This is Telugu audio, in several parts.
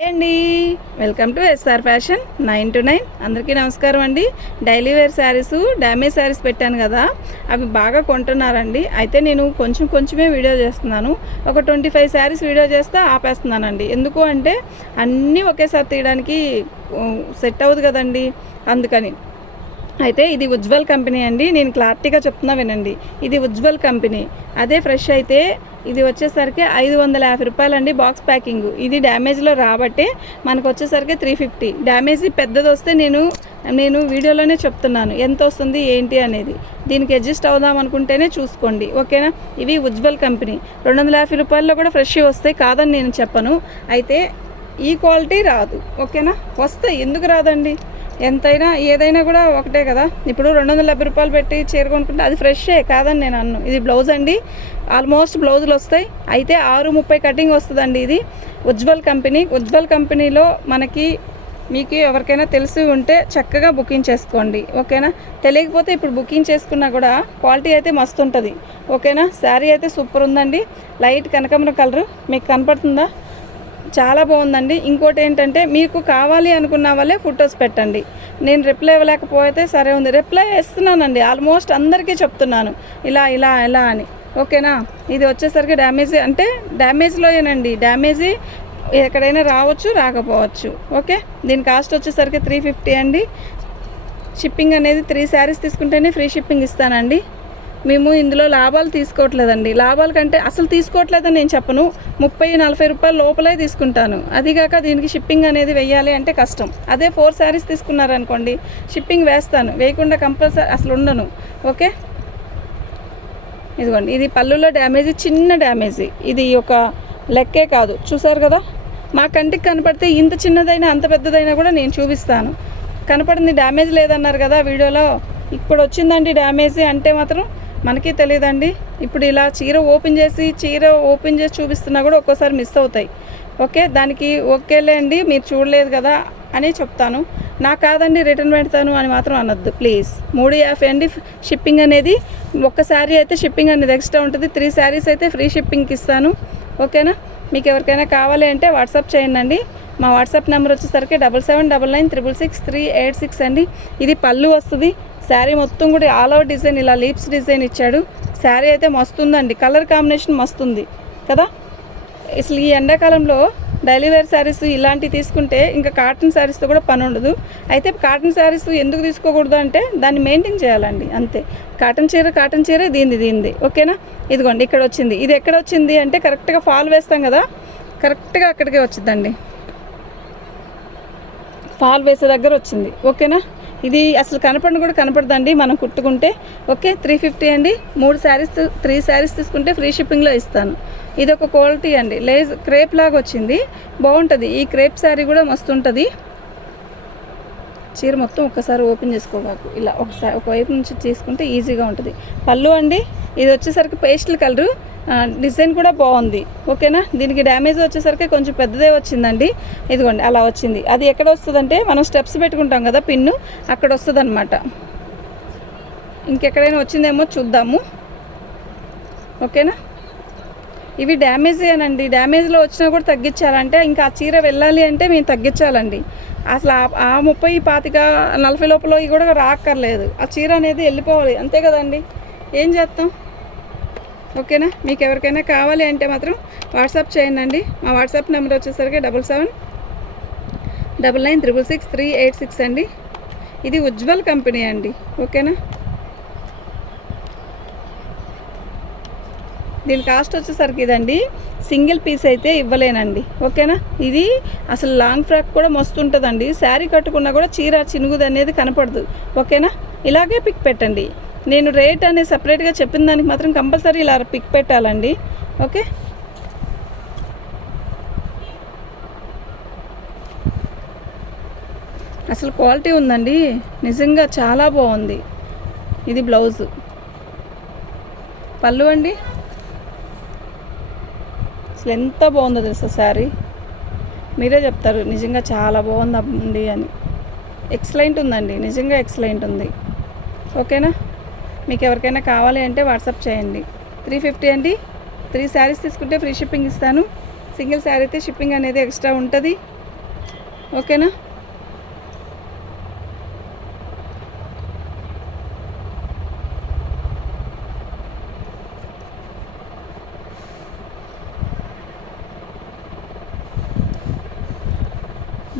అండి welcome to SR fashion 9 to 9 అందరికీ నమస్కారం అండి. Daily wear saris damage saris పెట్టాను కదా, అవి బాగా కొంటున్నారండి. అయితే నేను కొంచెమే వీడియో చేస్తున్నాను. ఒక 25 శారీస్ వీడియో చేస్తే ఆపేస్తున్నానండి. ఎందుకు అంటే అన్నీ ఒకేసారి తీయడానికి సెట్ అవ్వదు కదండి, అందుకని. అయితే ఇది ఉజ్వల్ కంపెనీ అండి. నేను క్లారిటీగా చెప్తున్నా వినండి. ఇది ఉజ్వల్ కంపెనీ. అదే ఫ్రెష్ అయితే ఇది వచ్చేసరికి 550 రూపాయలండి బాక్స్ ప్యాకింగ్. ఇది డ్యామేజ్లో రాబట్టే మనకు వచ్చేసరికి 350. డ్యామేజ్ పెద్దది వస్తే నేను వీడియోలోనే చెప్తున్నాను ఎంత వస్తుంది ఏంటి అనేది. దీనికి అడ్జస్ట్ అవుదాం అనుకుంటేనే చూసుకోండి, ఓకేనా. ఇవి ఉజ్వల్ కంపెనీ 250 రూపాయల్లో కూడా ఫ్రెష్ వస్తాయి, కాదని నేను చెప్పను. అయితే ఈ క్వాలిటీ రాదు, ఓకేనా. వస్తాయి, ఎందుకు రాదండి, ఎంతైనా ఏదైనా కూడా ఒకటే కదా. ఇప్పుడు 270 రూపాయలు పెట్టి చీర కొనుక్కుంటే అది ఫ్రెషే, కాదని నేను అన్ను. ఇది బ్లౌజ్ అండి, ఆల్మోస్ట్ బ్లౌజులు వస్తాయి. అయితే 6:30 కటింగ్ వస్తుందండి. ఇది ఉజ్వల్ కంపెనీ. ఉజ్వల్ కంపెనీలో మీకు ఎవరికైనా తెలిసి ఉంటే చక్కగా బుకింగ్ చేసుకోండి, ఓకేనా. తెలియకపోతే ఇప్పుడు బుకింగ్ చేసుకున్నా కూడా క్వాలిటీ అయితే మస్తు ఉంటుంది, ఓకేనా. శారీ అయితే సూపర్ ఉందండి. లైట్ కనకాంబరం కలరు మీకు కనపడుతుందా, చాలా బాగుందండి. ఇంకోటి ఏంటంటే మీకు కావాలి అనుకున్న వాళ్ళే ఫొటోస్ పెట్టండి. నేను రిప్లై ఇవ్వలేకపోతే సరే ఉంది, రిప్లై ఇస్తున్నానండి. ఆల్మోస్ట్ అందరికీ చెప్తున్నాను ఇలా ఇలా ఇలా అని, ఓకేనా. ఇది వచ్చేసరికి డ్యామేజ్ అంటే డ్యామేజ్లోయేనండి. డ్యామేజీ ఎక్కడైనా రావచ్చు, రాకపోవచ్చు, ఓకే. దీని కాస్ట్ వచ్చేసరికి 350 అండి. షిప్పింగ్ అనేది 3 శారీస్ తీసుకుంటేనే ఫ్రీ షిప్పింగ్ ఇస్తానండి. మేము ఇందులో లాభాలు తీసుకోవట్లేదండి. లాభాల కంటే అసలు తీసుకోవట్లేదని నేను చెప్పను. 30-40 రూపాయల లోపలే తీసుకుంటాను. అదిగాక దీనికి షిప్పింగ్ అనేది వెయ్యాలి అంటే కష్టం. అదే 4 శారీస్ తీసుకున్నారనుకోండి, షిప్పింగ్ వేస్తాను, వేయకుండా కంపల్సరీ అసలు ఉండను, ఓకే. ఇదిగోండి, ఇది పళ్ళులో డ్యామేజ్, చిన్న డ్యామేజ్. ఇది ఒక లెక్కే కాదు, చూసారు కదా. మా కంటికి కనపడితే ఇంత చిన్నదైనా అంత పెద్దదైనా కూడా నేను చూపిస్తాను. కనపడింది, డ్యామేజ్ లేదన్నారు కదా వీడియోలో, ఇప్పుడు వచ్చిందండి డ్యామేజ్ అంటే మాత్రం మనకి తెలియదండి. ఇప్పుడు ఇలా చీర ఓపెన్ చేసి చూపిస్తున్నా కూడా ఒక్కోసారి మిస్ అవుతాయి, ఓకే. దానికి ఓకేలే అండి, మీరు చూడలేదు కదా అని చెప్తాను. నాకు కాదండి రిటర్న్ పెడతాను అని మాత్రం అనొద్దు ప్లీజ్. 350 అండి షిప్పింగ్ అనేది. ఒక్క శారీ అయితే షిప్పింగ్ అనేది ఎక్స్ట్రా ఉంటుంది. 3 శారీస్ అయితే ఫ్రీ షిప్పింగ్కి ఇస్తాను, ఓకేనా. మీకు ఎవరికైనా కావాలి అంటే వాట్సాప్ చేయండి. మా వాట్సాప్ నెంబర్ వచ్చేసరికి 7799666386 అండి. ఇది పళ్ళు వస్తుంది. శారీ మొత్తం కూడా ఆల్ ఓవర్ డిజైన్, ఇలా లీప్స్ డిజైన్ ఇచ్చాడు. శారీ అయితే మస్తుందండి, కలర్ కాంబినేషన్ మస్తుంది కదా. అసలు ఈ ఎండాకాలంలో డైలీ వేర్ శారీస్ ఇలాంటివి తీసుకుంటే ఇంకా కాటన్ శారీస్తో కూడా పని ఉండదు. అయితే కాటన్ శారీస్ ఎందుకు తీసుకోకూడదు అంటే దాన్ని మెయింటైన్ చేయాలండి, అంతే. కాటన్ చీర దీంది, ఓకేనా. ఇదిగోండి ఇక్కడ వచ్చింది. ఇది ఎక్కడ వచ్చింది అంటే కరెక్ట్గా ఫాల్ వేస్తాం కదా, కరెక్ట్గా అక్కడికే వచ్చిందండి, ఫాల్ వేసే దగ్గర వచ్చింది, ఓకేనా. ఇది అసలు కనపడదండి మనం కుట్టుకుంటే, ఓకే. 350 అండి. 3 శారీస్ తీసుకుంటే ఫ్రీ షిప్పింగ్లో ఇస్తాను. ఇది ఒక క్వాలిటీ అండి, లేజ్ క్రేప్ లాగా వచ్చింది, బాగుంటుంది. ఈ క్రేప్ శారీ కూడా మస్తు ఉంటుంది. చీర మొత్తం ఒక్కసారి ఓపెన్ చేసుకోవాలి, ఇలా ఒకవైపు నుంచి తీసుకుంటే ఈజీగా ఉంటుంది. పళ్ళు అండి, ఇది వచ్చేసరికి పేస్టల్ కలరు, డిజైన్ కూడా బాగుంది, ఓకేనా. దీనికి డ్యామేజ్ వచ్చేసరికి కొంచెం పెద్దదే వచ్చిందండి. ఇదిగోండి అలా వచ్చింది. అది ఎక్కడ వస్తుందంటే మనం స్టెప్స్ పెట్టుకుంటాం కదా, పిన్ను అక్కడ వస్తుంది అనమాట. ఇంకెక్కడైనా వచ్చిందేమో చూద్దాము, ఓకేనా. ఇవి డ్యామేజేనండి. డ్యామేజ్లో వచ్చినా కూడా తగ్గించాలంటే ఇంకా ఆ చీర వెళ్ళాలి అంటే మేము తగ్గించాలండి. అసలు ఆ 30, 25, 40 లోపల కూడా రాక్కర్లేదు. ఆ చీర అనేది వెళ్ళిపోవాలి, అంతే కదండి, ఏం చేస్తాం, ఓకేనా. మీకు ఎవరికైనా కావాలి అంటే మాత్రం వాట్సాప్ చేయండి. మా వాట్సాప్ నెంబర్ వచ్చేసరికి 7799666386 అండి. ఇది ఉజ్వల్ కంపెనీ అండి, ఓకేనా. దీని కాస్ట్ వచ్చేసరికి ఇదండి. సింగిల్ పీస్ అయితే ఇవ్వలేనండి, ఓకేనా. ఇది అసలు లాంగ్ ఫ్రాక్ కూడా మస్తు ఉంటుందండి. శారీ కట్టుకున్నా కూడా చీర చినుగుది అనేది కనపడదు, ఓకేనా. ఇలాగే పిక్ పెట్టండి. నేను రేట్ అనేది సపరేట్గా చెప్పిన దానికి మాత్రం కంపల్సరీ ఇలా పిక్ పెట్టాలండి, ఓకే. అసలు క్వాలిటీ ఉందండి, నిజంగా చాలా బాగుంది. ఇది బ్లౌజు, పళ్ళు అండి. అసలు ఎంత బాగుందో తెలుసా శారీ, మీరే చెప్తారు నిజంగా చాలా బాగుంది అని. ఎక్సలెంట్ ఉందండి, నిజంగా ఎక్సలెంట్ ఉంది, ఓకేనా. మీకు ఎవరికైనా కావాలి అంటే వాట్సాప్ చేయండి. 350 అండి. 3 శారీస్ తీసుకుంటే ఫ్రీ షిప్పింగ్ ఇస్తాను. సింగిల్ శారీ అయితే షిప్పింగ్ అనేది ఎక్స్ట్రా ఉంటుంది, ఓకేనా.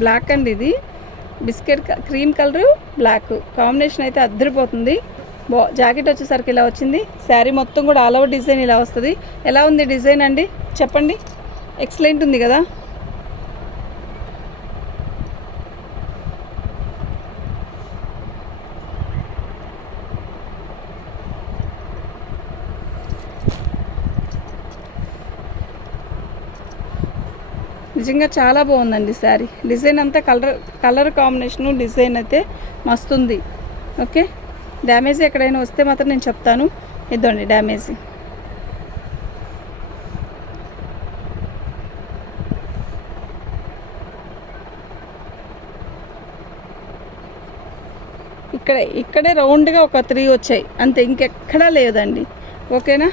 బ్లాక్ అండి, ఇది biscuit cream colour black combination అయితే అద్దరిపోతుంది. జాకెట్ వచ్చేసరికి ఇలా వచ్చింది. శారీ మొత్తం కూడా ఆల్ ఓవర్ డిజైన్ ఇలా వస్తుంది. ఎలా ఉంది డిజైన్ అండి చెప్పండి, ఎక్సలెంట్ ఉంది కదా. నిజంగా చాలా బాగుందండి శారీ. డిజైన్ అంతా కలర్ కాంబినేషను డిజైన్ అయితే మస్తుంది. ఓకే, డ్యామేజ్ ఎక్కడైనా వస్తే మాత్రం నేను చెప్తాను. ఇద్దండి డ్యామేజ్. ఇక్కడే రౌండ్గా ఒక 3 వచ్చాయి అంతే, ఇంకెక్కడా లేదండి. ఓకేనా.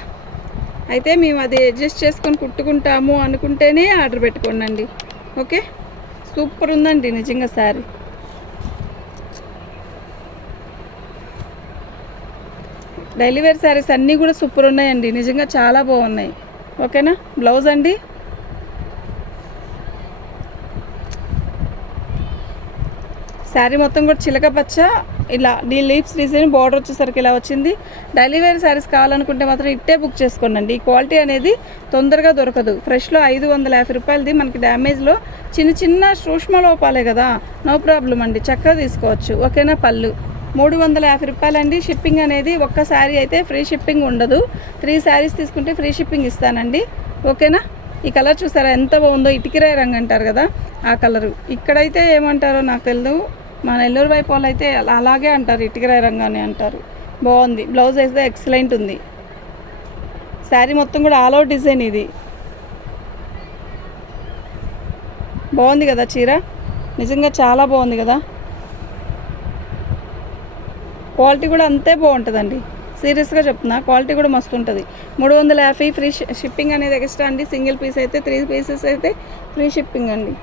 అయితే మేము అది అడ్జస్ట్ చేసుకొని కుట్టుకుంటాము అనుకుంటేనే ఆర్డర్ పెట్టుకోండి. ఓకే, సూపర్ ఉందండి నిజంగా శారీ. డైలీ వేర్ శారీస్ అన్నీ కూడా సూపర్ ఉన్నాయండి, నిజంగా చాలా బాగున్నాయి. ఓకేనా. బ్లౌజ్ అండి, శారీ మొత్తం కూడా చిలక పచ్చ ఇలా లీవ్స్ డిజైన్, బార్డర్ వచ్చేసరికి ఇలా వచ్చింది. డైలీ వేర్ శారీస్ కావాలనుకుంటే మాత్రం ఇట్టే బుక్ చేసుకోండి. ఈ క్వాలిటీ అనేది తొందరగా దొరకదు. ఫ్రెష్లో 550 రూపాయలది, మనకి డ్యామేజ్లో చిన్న సూక్ష్మ లోపాలే కదా, నో ప్రాబ్లం అండి, చక్కగా తీసుకోవచ్చు. ఓకేనా. పళ్ళు 350 రూపాయలండి. షిప్పింగ్ అనేది ఒక్క శారీ అయితే ఫ్రీ షిప్పింగ్ ఉండదు. 3 శారీస్ తీసుకుంటే ఫ్రీ షిప్పింగ్ ఇస్తానండి. ఓకేనా. ఈ కలర్ చూసారా ఎంత బాగుందో, ఇటుకిరాయి రంగు అంటారు కదా ఆ కలరు. ఇక్కడైతే ఏమంటారో నాకు తెలియదు, మన నెల్లూరు వైపు వాళ్ళు అయితే అలాగే అంటారు, ఇటుకిరాయి రంగు అని అంటారు. బాగుంది. బ్లౌజ్ అయితే ఎక్సలెంట్ ఉంది. శారీ మొత్తం కూడా ఆల్ ఓవర్ డిజైన్ ఇది. బాగుంది కదా చీర, నిజంగా చాలా బాగుంది కదా. క్వాలిటీ కూడా అంతే బాగుంటుందండి, సీరియస్గా చెప్తున్నా, క్వాలిటీ కూడా మస్తు ఉంటుంది. 350 ఫ్రీ షిప్పింగ్ అనేది ఎక్స్ట్రా అండి. సింగిల్ పీస్ అయితే 3 పీసెస్ అయితే ఫ్రీ షిప్పింగ్ అండి.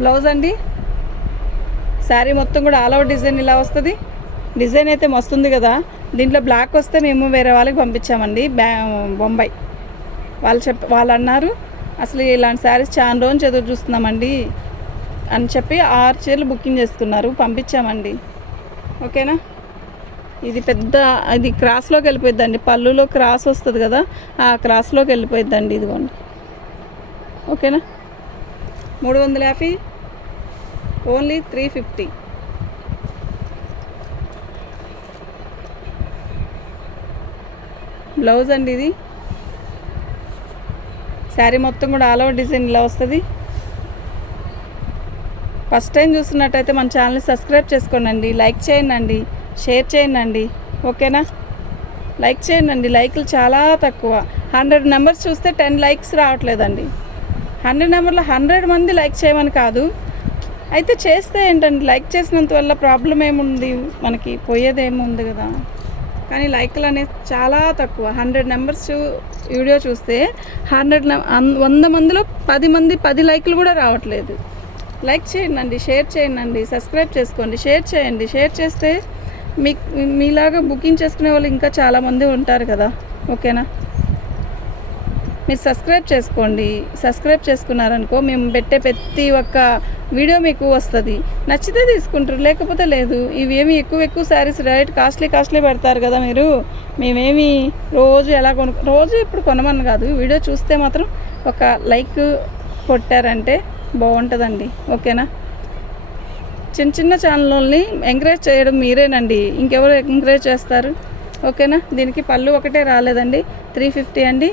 బ్లౌజ్ అండి, శారీ మొత్తం కూడా ఆల్ ఓవర్ డిజైన్ ఇలా వస్తుంది. డిజైన్ అయితే మస్తుంది కదా. దీంట్లో బ్లాక్ వస్తే మేము వేరే వాళ్ళకి పంపించామండి, బొంబాయి. వాళ్ళు అన్నారు అసలు ఇలాంటి శారీస్ చాలా రోజు ఎదురు చూస్తున్నామండి అని చెప్పి 6 చీరలు బుకింగ్ చేసుకున్నారు, పంపించామండి. ఓకేనా. ఇది ఇది క్రాస్లోకి వెళ్ళిపోయిద్దండి, పళ్ళులో క్రాస్ వస్తుంది కదా, ఆ క్రాస్లోకి వెళ్ళిపోయిద్దండి. ఇదిగోండి. ఓకేనా. 350, ఓన్లీ 350. బ్లౌజ్ అండి, ఇది శారీ మొత్తం కూడా ఆల్ ఓవర్ డిజైన్ ఇలా వస్తుంది. ఫస్ట్ టైం చూస్తున్నట్టయితే మన ఛానల్ని సబ్స్క్రైబ్ చేసుకోండి, లైక్ చేయండి, షేర్ చేయండి. ఓకేనా. లైక్ చేయండి, లైక్లు చాలా తక్కువ. 100 నెంబర్స్ చూస్తే 10 లైక్స్ రావట్లేదండి. 100 నెంబర్లో 100 మంది లైక్ చేయమని కాదు, అయితే చేస్తే ఏంటండి, లైక్ చేసినంత వల్ల ప్రాబ్లం ఏముంది, మనకి పోయేదేముంది కదా. కానీ లైక్లు అనేది చాలా తక్కువ. 100 నెంబర్స్ వీడియో చూస్తే 100 మందిలో 10 మంది 10 లైక్లు కూడా రావట్లేదు. లైక్ చేయండి, షేర్ చేయండి, సబ్స్క్రైబ్ చేసుకోండి, షేర్ చేయండి. షేర్ చేస్తే మీలాగా బుకింగ్ చేసుకునే వాళ్ళు ఇంకా చాలామంది ఉంటారు కదా. ఓకేనా. మీరు సబ్స్క్రైబ్ చేసుకోండి. సబ్స్క్రైబ్ చేసుకున్నారనుకో మేము పెట్టే ప్రతి ఒక్క వీడియో మీకు వస్తుంది. నచ్చితే తీసుకుంటారు, లేకపోతే లేదు. ఇవేమి ఎక్కువ శారీస్ రేట్ కాస్ట్లీ పెడతారు కదా మీరు. మేమేమి రోజు ఇప్పుడు కొనమని కాదు, వీడియో చూస్తే మాత్రం ఒక లైక్ కొట్టారంటే బాగుంటుందండి. ఓకేనా. చిన్న ఛానల్ని ఎంకరేజ్ చేయడం మీరేనండి, ఇంకెవరు ఎంకరేజ్ చేస్తారు. ఓకేనా. దీనికి పళ్ళు ఒకటే రాలేదండి, 350 అండి.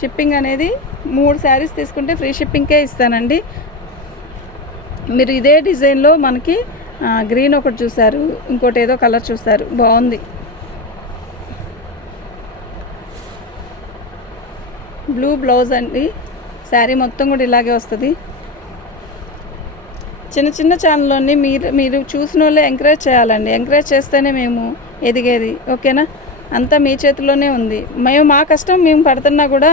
షిప్పింగ్ అనేది 3 శారీస్ తీసుకుంటే ఫ్రీ షిప్పింగ్కే ఇస్తానండి. మీరు ఇదే డిజైన్లో మనకి గ్రీన్ ఒకటి చూసారు, ఇంకోటి ఏదో కలర్ చూసారు, బాగుంది. బ్లూ బ్లౌజ్ అండి. శారీ మొత్తం కూడా ఇలాగే వస్తుంది. చిన్న ఛానల్లోని మీరు చూసిన వాళ్ళే ఎంకరేజ్ చేయాలండి. ఎంకరేజ్ చేస్తేనే మేము ఎదిగేది. ఓకేనా. అంతా మీ చేతిలోనే ఉంది. మా కష్టం మేము పడుతున్నా కూడా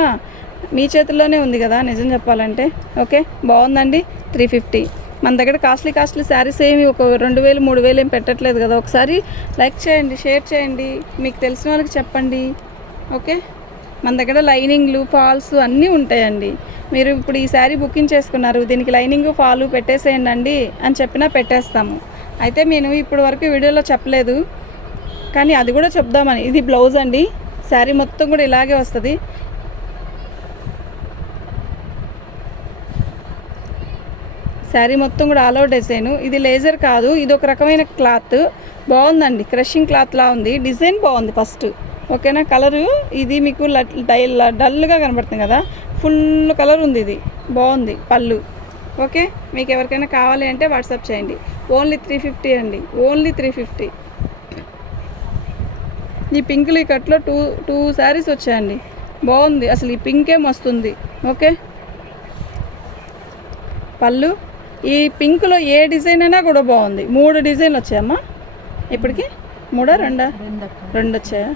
మీ చేతుల్లోనే ఉంది కదా నిజం చెప్పాలంటే. ఓకే, బాగుందండి. 350. మన దగ్గర కాస్ట్లీ శారీస్ ఏమి ఒక 2000 3000 ఏం పెట్టట్లేదు కదా. ఒకసారి లైక్ చేయండి, షేర్ చేయండి, మీకు తెలిసిన వాళ్ళకి చెప్పండి. ఓకే, మన దగ్గర లైనింగ్లు ఫాల్స్ అన్నీ ఉంటాయండి. మీరు ఇప్పుడు ఈ శారీ బుకింగ్ చేసుకున్నారు, దీనికి లైనింగ్ ఫాలు పెట్టేసేయండి అండి అని చెప్పినా పెట్టేస్తాము. అయితే నేను ఇప్పుడు వరకు వీడియోలో చెప్పలేదు కానీ అది కూడా చెప్దామని. ఇది బ్లౌజ్ అండి. శారీ మొత్తం కూడా ఇలాగే వస్తుంది. శారీ మొత్తం కూడా ఆల్ ఓవర్ డిజైన్. ఇది లేజర్ కాదు, ఇది ఒక రకమైన క్లాత్. బాగుందండి, క్రషింగ్ క్లాత్లా ఉంది. డిజైన్ బాగుంది ఫస్ట్. ఓకేనా, కలరు ఇది మీకు డల్గా కనబడుతుంది కదా, ఫుల్ కలర్ ఉంది. ఇది బాగుంది. పళ్ళు ఓకే. మీకు ఎవరికైనా కావాలి అంటే వాట్సాప్ చేయండి. ఓన్లీ 350 అండి, ఓన్లీ 350. ఈ పింక్లు ఈ కట్లో టూ శారీస్ వచ్చాయండి. బాగుంది అసలు, ఈ పింకే మస్తుంది. ఓకే, పళ్ళు ఈ పింక్లో ఏ డిజైన్ అయినా కూడా బాగుంది. 3 డిజైన్లు వచ్చాయమ్మా ఇప్పటికి. 3 2 వచ్చాయా?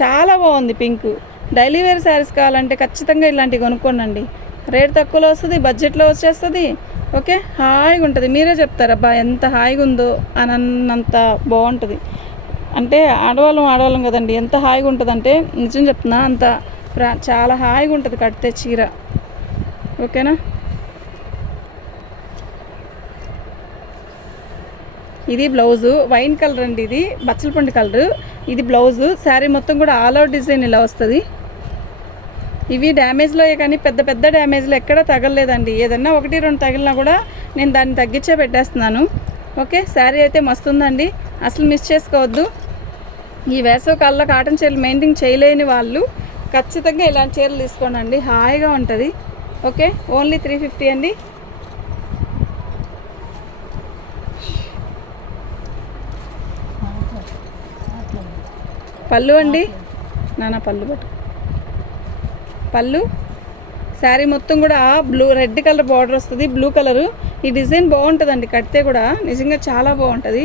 చాలా బాగుంది పింక్. డైలీ వేర్ శారీస్ కావాలంటే ఖచ్చితంగా ఇలాంటివి కొనుక్కోండి. రేట్ తక్కువలో వస్తుంది, బడ్జెట్లో వచ్చేస్తుంది. ఓకే, హాయిగా ఉంటుంది. మీరే చెప్తారు అబ్బా ఎంత హాయిగా ఉందో అని అన్నంత బాగుంటుంది. అంటే ఆడవాళ్ళం కదండి, ఎంత హాయిగా ఉంటుంది అంటే నిజం చెప్తున్నా, అంత చాలా హాయిగా ఉంటుంది కడితే చీర. ఓకేనా, ఇది బ్లౌజు. వైన్ కలర్ అండి, ఇది బచ్చలపండు కలరు. ఇది బ్లౌజు. శారీ మొత్తం కూడా ఆల్ అవుట్ డిజైన్ ఇలా వస్తుంది. ఇవి డ్యామేజ్లో కానీ పెద్ద డ్యామేజ్లో ఎక్కడ తగలలేదండి. ఏదన్నా 1 2 తగిలినా కూడా నేను దాన్ని తగ్గించే పెట్టేస్తున్నాను. ఓకే, శారీ అయితే మస్తుందండి, అసలు మిస్ చేసుకోవద్దు. ఈ వేసవి కాలంలో కాటన్ చీరలు మెయింటైన్ చేయలేని వాళ్ళు ఖచ్చితంగా ఇలాంటి చీరలు తీసుకోండి, హాయిగా ఉంటుంది. ఓకే, ఓన్లీ 350 అండి. పళ్ళు అండి, నానా పళ్ళు పట్టు. పళ్ళు శారీ మొత్తం కూడా రెడ్ కలర్ బార్డర్ వస్తుంది, బ్లూ కలరు. ఈ డిజైన్ బాగుంటుందండి, కడితే కూడా నిజంగా చాలా బాగుంటుంది.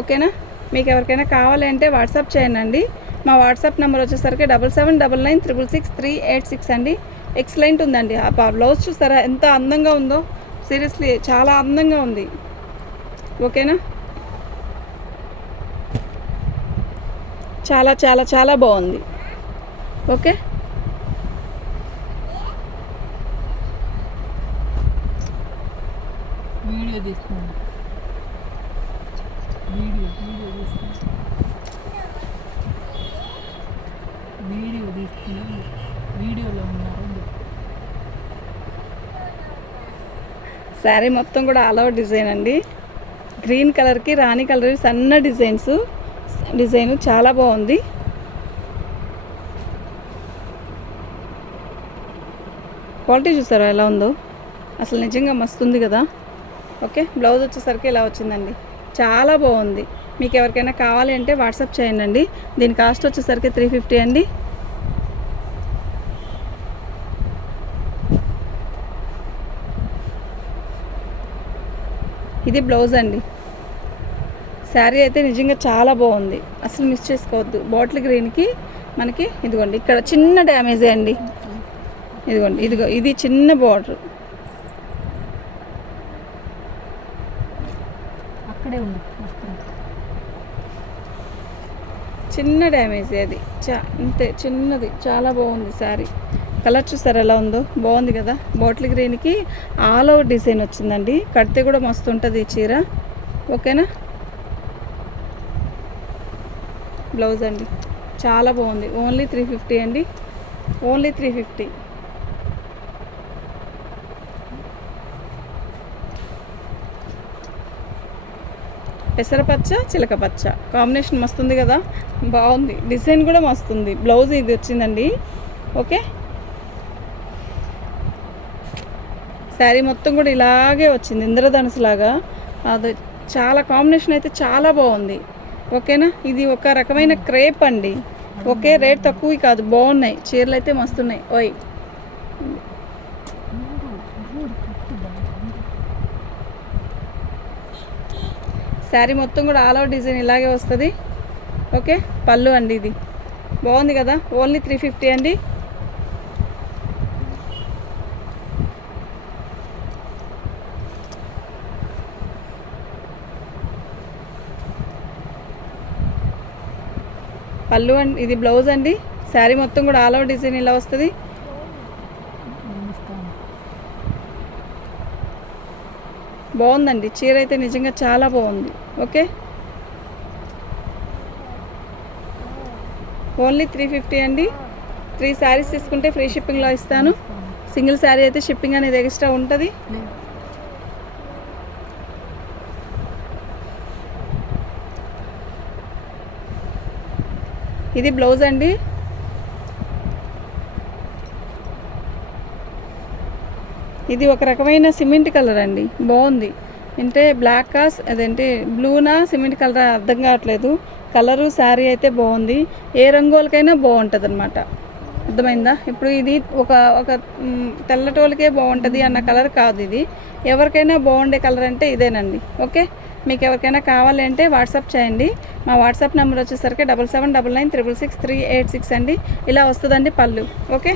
ఓకేనా, మీకు ఎవరికైనా కావాలి అంటే వాట్సాప్ చేయండి. మా వాట్సాప్ నెంబర్ వచ్చేసరికి 7799666386 అండి. ఎక్సలెంట్ ఉందండి. ఆ బ్లౌజ్ చూస్తారా ఎంత అందంగా ఉందో, సీరియస్లీ చాలా అందంగా ఉంది. ఓకేనా, చాలా చాలా చాలా బాగుంది. ఓకే, వీడియో తీస్తున్నాను, వీడియోలో ఉన్నారు. శారీ మొత్తం కూడా ఆల్ ఓవర్ డిజైన్ అండి. గ్రీన్ కలర్కి రాణి కలర్ సన్న డిజైన్ చాలా బాగుంది. క్వాలిటీ చూసారా ఎలా ఉందో, అసలు నిజంగా మస్తు ఉంది కదా. ఓకే, బ్లౌజ్ వచ్చేసరికి ఇలా వచ్చిందండి, చాలా బాగుంది. మీకు ఎవరికైనా కావాలి అంటే వాట్సాప్ చేయండి. దీని కాస్ట్ వచ్చేసరికి 350 అండి. ఇది బ్లౌజ్ అండి. శారీ అయితే నిజంగా చాలా బాగుంది, అసలు మిస్ చేసుకోవద్దు. బాటిల్ గ్రీన్కి మనకి ఇదిగోండి ఇక్కడ చిన్న డ్యామేజే అండి. ఇదిగోండి, ఇది చిన్న బార్డర్, అక్కడే ఉంది, చిన్న డ్యామేజ్ అది. అంతే, చిన్నది. చాలా బాగుంది శారీ. కలర్ చూసారు ఎలా ఉందో, బాగుంది కదా. బాటిల్ గ్రీన్కి ఆల్ ఓవర్ డిజైన్ వచ్చిందండి, కడితే కూడా మస్తు ఉంటుంది ఈ చీర. ఓకేనా, బ్లౌజ్ అండి చాలా బాగుంది. ఓన్లీ 350 అండి, ఓన్లీ 350. పెసరపచ్చ చిలక పచ్చ కాంబినేషన్ మస్తుంది కదా, బాగుంది. డిజైన్ కూడా మస్తుంది. బ్లౌజ్ ఇది వచ్చిందండి. ఓకే, శారీ మొత్తం కూడా ఇలాగే వచ్చింది, ఇంద్రధనుసు లాగా. అది చాలా కాంబినేషన్ అయితే చాలా బాగుంది. ఓకేనా, ఇది ఒక రకమైన క్రేప్ అండి. ఓకే, రేట్ తక్కువ కాదు, బాగున్నాయి చీరలు అయితే మస్తున్నాయి. ఓయ్, శారీ మొత్తం కూడా ఆల్ ఓవర్ డిజైన్ ఇలాగే వస్తుంది. ఓకే, పళ్ళు అండి ఇది. బాగుంది కదా, ఓన్లీ 350 అండి. పళ్ళు అండి, ఇది బ్లౌజ్ అండి. శారీ మొత్తం కూడా ఆల్ ఓవర్ డిజైన్ ఇలా వస్తుంది. నేను ఇస్తాను. బాగుందండి, చీర అయితే నిజంగా చాలా బాగుంది. ఓకే, ఓన్లీ 350 అండి. 3 శారీస్ తీసుకుంటే ఫ్రీ షిప్పింగ్లో ఇస్తాను. సింగిల్ శారీ అయితే షిప్పింగ్ అనేది ఎక్స్ట్రా ఉంటుంది. లేదు. ఇది బ్లౌజ్ అండి. ఇది ఒక రకమైన సిమెంట్ కలర్ అండి, బాగుంది. అంటే బ్లాక్కా అదేంటి బ్లూనా సిమెంట్ కలర్ అర్థం కావట్లేదు. కలరు శారీ అయితే బాగుంది, ఏ రంగులకైనా బాగుంటుంది అనమాట. అర్థమైందా? ఇప్పుడు ఇది ఒక ఒక తెల్లటోళ్ళకే బాగుంటుంది అన్న కలర్ కాదు ఇది. ఎవరికైనా బాగుండే కలర్ అంటే ఇదేనండి. ఓకే, మీకు ఎవరికైనా కావాలి అంటే వాట్సాప్ చేయండి. మా వాట్సాప్ నెంబర్ వచ్చేసరికి 7799966386 అండి. ఇలా వస్తుందండి పళ్ళు. ఓకే.